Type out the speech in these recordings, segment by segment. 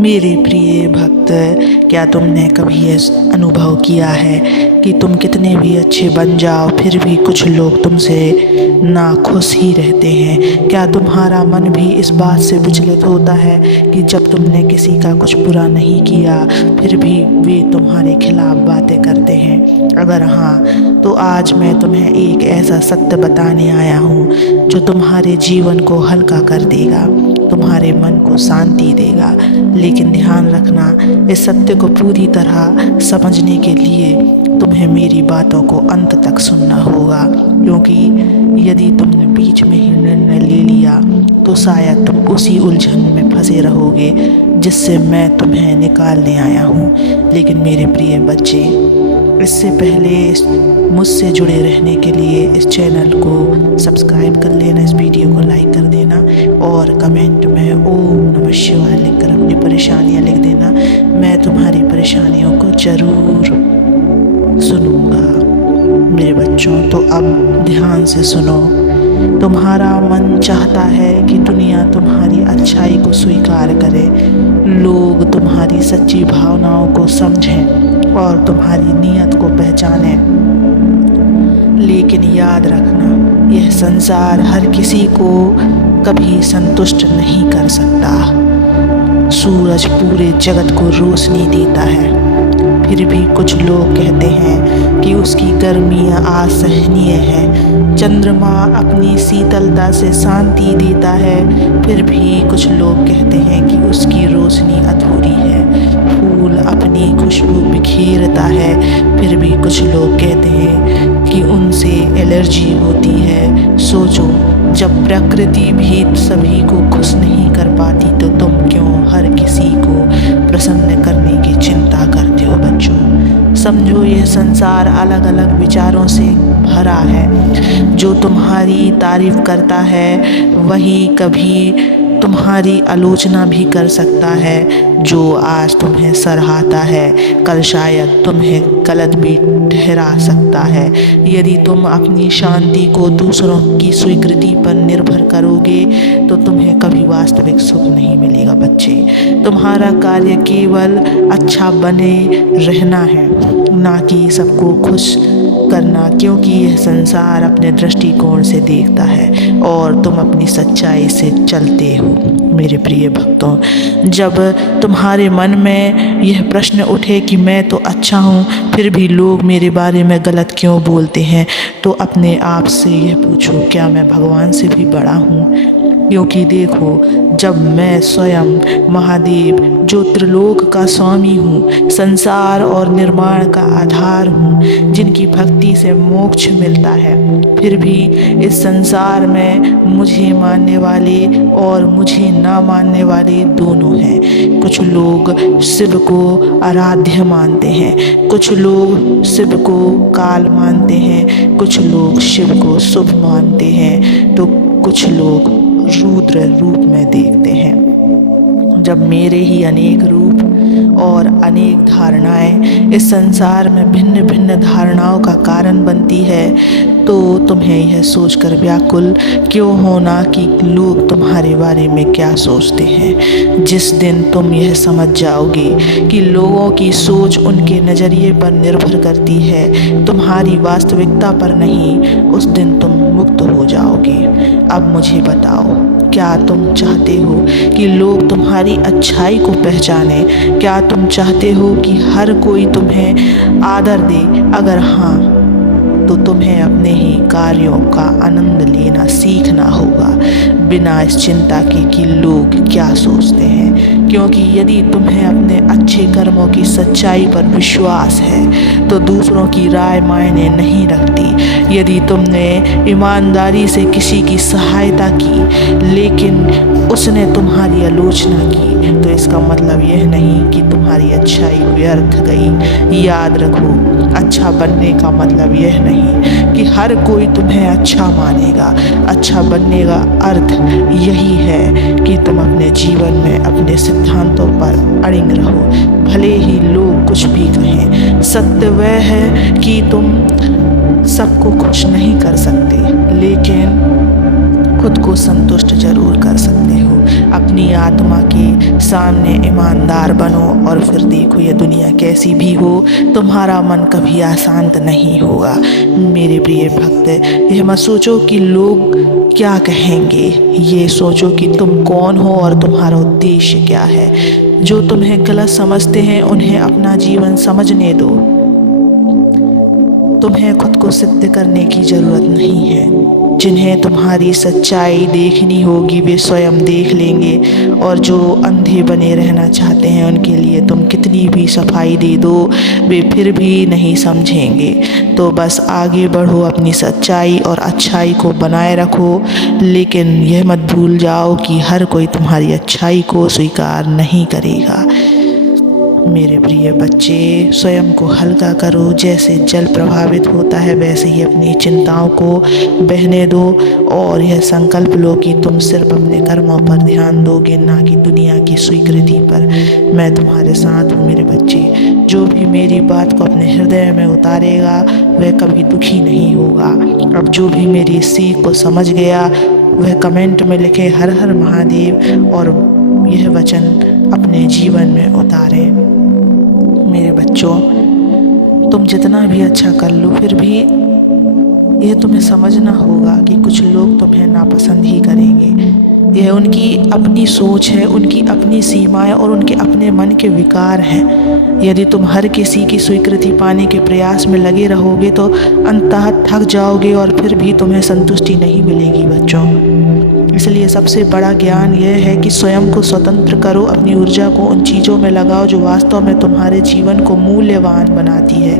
मेरे प्रिय भक्त, क्या तुमने कभी ये अनुभव किया है कि तुम कितने भी अच्छे बन जाओ फिर भी कुछ लोग तुमसे नाखुश ही रहते हैं? क्या तुम्हारा मन भी इस बात से विचलित होता है कि जब तुमने किसी का कुछ बुरा नहीं किया फिर भी वे तुम्हारे खिलाफ बातें करते हैं? अगर हाँ, तो आज मैं तुम्हें एक ऐसा सत्य बताने आया हूँ जो तुम्हारे जीवन को हल्का कर देगा, तुम्हारे मन को शांति देगा। लेकिन ध्यान रखना, इस सत्य को पूरी तरह समझने के लिए तुम्हें मेरी बातों को अंत तक सुनना होगा, क्योंकि यदि तुमने बीच में ही निर्णय ले लिया तो शायद तुम उसी उलझन में फंसे रहोगे जिससे मैं तुम्हें निकालने आया हूँ। लेकिन मेरे प्रिय बच्चे, इससे पहले मुझसे जुड़े रहने के लिए इस चैनल को सब्सक्राइब कर लेना, इस वीडियो को लाइक कर देना और कमेंट में ओम नमः शिवाय लिखकर अपनी परेशानियाँ लिख देना। मैं तुम्हारी परेशानियों को ज़रूर सुनूंगा। मेरे बच्चों, तो अब ध्यान से सुनो। तुम्हारा मन चाहता है कि दुनिया तुम्हारी अच्छाई को स्वीकार करे, लोग तुम्हारी सच्ची भावनाओं को समझें और तुम्हारी नीयत को पहचानें। लेकिन याद रखना, यह संसार हर किसी को कभी संतुष्ट नहीं कर सकता। सूरज पूरे जगत को रोशनी देता है, फिर भी कुछ लोग कहते हैं कि उसकी गर्मी असहनीय है। चंद्रमा अपनी शीतलता से शांति देता है, फिर भी कुछ लोग कहते हैं कि उसकी रोशनी अधूरी है। फूल अपनी खुशबू बिखेरता है, फिर भी कुछ लोग कहते हैं कि उनसे एलर्जी होती है। सोचो, जब प्रकृति भी सभी को खुश नहीं कर पाती तो तुम क्यों हर किसी को प्रसन्न करने की चिंता करते हो? बच्चों, समझो, यह संसार अलग अलग विचारों से भरा है। जो तुम्हारी तारीफ करता है वही कभी तुम्हारी आलोचना भी कर सकता है। जो आज तुम्हें सराहता है कल शायद तुम्हें गलत भी ठहरा सकता है। यदि तुम अपनी शांति को दूसरों की स्वीकृति पर निर्भर करोगे तो तुम्हें कभी वास्तविक सुख नहीं मिलेगा। बच्चे, तुम्हारा कार्य केवल अच्छा बने रहना है, ना कि सबको खुश करना, क्योंकि यह संसार अपने दृष्टिकोण से देखता है और तुम अपनी सच्चाई से चलते हो। मेरे प्रिय भक्तों, जब तुम्हारे मन में यह प्रश्न उठे कि मैं तो अच्छा हूँ फिर भी लोग मेरे बारे में गलत क्यों बोलते हैं, तो अपने आप से यह पूछो, क्या मैं भगवान से भी बड़ा हूँ? क्योंकि देखो, जब मैं स्वयं महादेव जो त्रिलोक का स्वामी हूँ, संसार और निर्माण का आधार हूँ, जिनकी भक्ति से मोक्ष मिलता है, फिर भी इस संसार में मुझे मानने वाले और मुझे ना मानने वाले दोनों हैं। कुछ लोग शिव को आराध्य मानते हैं, कुछ लोग शिव को काल मानते हैं, कुछ लोग शिव को शुभ मानते हैं, तो कुछ लोग रुद्र रूप में देखते हैं। जब मेरे ही अनेक रूप और अनेक धारणाएं इस संसार में भिन्न भिन्न धारणाओं का कारण बनती है, तो तुम्हें यह सोचकर व्याकुल क्यों होना कि लोग तुम्हारे बारे में क्या सोचते हैं। जिस दिन तुम यह समझ जाओगे कि लोगों की सोच उनके नज़रिए पर निर्भर करती है, तुम्हारी वास्तविकता पर नहीं, उस दिन तुम मुक्त हो जाओगे। अब मुझे बताओ, क्या तुम चाहते हो कि लोग तुम्हारी अच्छाई को पहचाने? क्या तुम चाहते हो कि हर कोई तुम्हें आदर दे? अगर हाँ, तो तुम्हें अपने ही कार्यों का आनंद लेना सीखना होगा, बिना इस चिंता के कि लोग क्या सोचते हैं। क्योंकि यदि तुम्हें अपने अच्छे कर्मों की सच्चाई पर विश्वास है तो दूसरों की राय मायने नहीं रखती। यदि तुमने ईमानदारी से किसी की सहायता की लेकिन उसने तुम्हारी आलोचना की, तो इसका मतलब यह नहीं कि तुम्हारी अच्छाई व्यर्थ गई। याद रखो, अच्छा बनने का मतलब यह नहीं कि हर कोई तुम्हें अच्छा मानेगा। अच्छा बनने का अर्थ यही है कि तुम अपने जीवन में अपने सिद्धांतों पर अड़िग रहो, भले ही लोग कुछ भी कहें। सत्य वह है कि तुम सबको खुश नहीं कर सकते, लेकिन खुद को संतुष्ट जरूर कर सकते हो। अपनी आत्मा के सामने ईमानदार बनो और फिर देखो ये दुनिया कैसी भी हो तुम्हारा मन कभी अशांत नहीं होगा। मेरे प्रिय भक्त, यह मत सोचो कि लोग क्या कहेंगे, ये सोचो कि तुम कौन हो और तुम्हारा उद्देश्य क्या है। जो तुम्हें गलत समझते हैं उन्हें अपना जीवन समझने दो। तुम्हें खुद को सिद्ध करने की ज़रूरत नहीं है। जिन्हें तुम्हारी सच्चाई देखनी होगी वे स्वयं देख लेंगे, और जो अंधे बने रहना चाहते हैं उनके लिए तुम कितनी भी सफाई दे दो वे फिर भी नहीं समझेंगे। तो बस आगे बढ़ो, अपनी सच्चाई और अच्छाई को बनाए रखो, लेकिन यह मत भूल जाओ कि हर कोई तुम्हारी अच्छाई को स्वीकार नहीं करेगा। मेरे प्रिय बच्चे, स्वयं को हल्का करो। जैसे जल प्रभावित होता है वैसे ही अपनी चिंताओं को बहने दो, और यह संकल्प लो कि तुम सिर्फ अपने कर्मों पर ध्यान दोगे, ना कि दुनिया की स्वीकृति पर। मैं तुम्हारे साथ हूँ मेरे बच्चे। जो भी मेरी बात को अपने हृदय में उतारेगा वह कभी दुखी नहीं होगा। अब जो भी मेरी सीख को समझ गया वह कमेंट में लिखे हर हर महादेव, और यह वचन अपने जीवन में उतारें। मेरे बच्चों, तुम जितना भी अच्छा कर लो फिर भी यह तुम्हें समझना होगा कि कुछ लोग तुम्हें नापसंद ही करेंगे। यह उनकी अपनी सोच है, उनकी अपनी सीमाएं और उनके अपने मन के विकार हैं। यदि तुम हर किसी की स्वीकृति पाने के प्रयास में लगे रहोगे तो अंततः थक जाओगे और फिर भी तुम्हें संतुष्टि नहीं मिलेगी बच्चों। इसलिए सबसे बड़ा ज्ञान यह है कि स्वयं को स्वतंत्र करो, अपनी ऊर्जा को उन चीज़ों में लगाओ जो वास्तव में तुम्हारे जीवन को मूल्यवान बनाती है।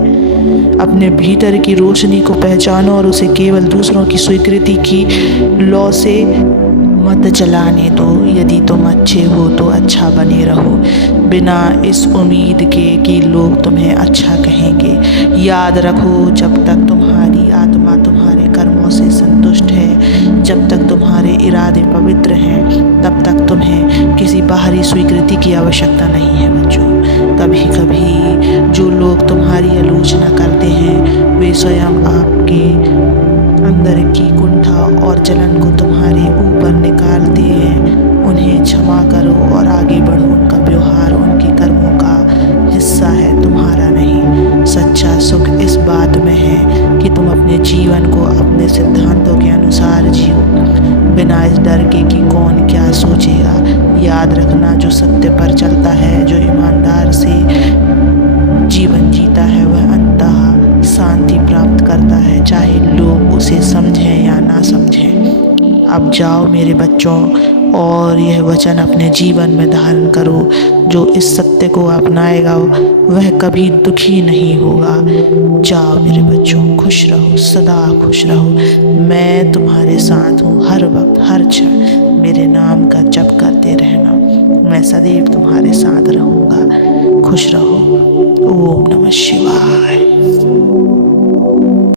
अपने भीतर की रोशनी को पहचानो और उसे केवल दूसरों की स्वीकृति की लौ से मत जलाने दो। यदि तुम अच्छे हो तो अच्छा बने रहो, बिना इस उम्मीद के कि लोग तुम्हें अच्छा कहेंगे। याद रखो, जब तक तुम्हारी आत्मा तुम्हारे कर्मों से संतुष्ट है, जब तक तुम्हारे इरादे पवित्र हैं, तब तक तुम्हें किसी बाहरी स्वीकृति की आवश्यकता नहीं है बच्चों। कभी कभी जो लोग तुम्हारी आलोचना करते हैं वे स्वयं आपके अंदर की कुंठा और जलन को तुम्हारे ऊपर निकालते हैं। उन्हें क्षमा करो और आगे बढ़ो। उनका व्यवहार उनके कर्मों का हिस्सा है, तुम्हारा नहीं। सच्चा सुख इस बात में है कि तुम अपने जीवन को अपने सिद्धांतों के अनुसार जियो, बिना इस डर के कि कौन क्या सोचेगा। याद रखना, जो सत्य पर चलता है, जो ईमानदार से जीवन जीता है, वह अंततः शांति प्राप्त करता है, चाहे लोग उसे समझें या ना समझें। अब जाओ मेरे बच्चों और यह वचन अपने जीवन में धारण करो। जो इस सत्य को अपनाएगा वह कभी दुखी नहीं होगा। जाओ मेरे बच्चों, खुश रहो, सदा खुश रहो। मैं तुम्हारे साथ हूँ, हर वक्त हर क्षण मेरे नाम का जप करते रहना। मैं सदैव तुम्हारे साथ रहूँगा। खुश रहो। ओम नमः शिवाय।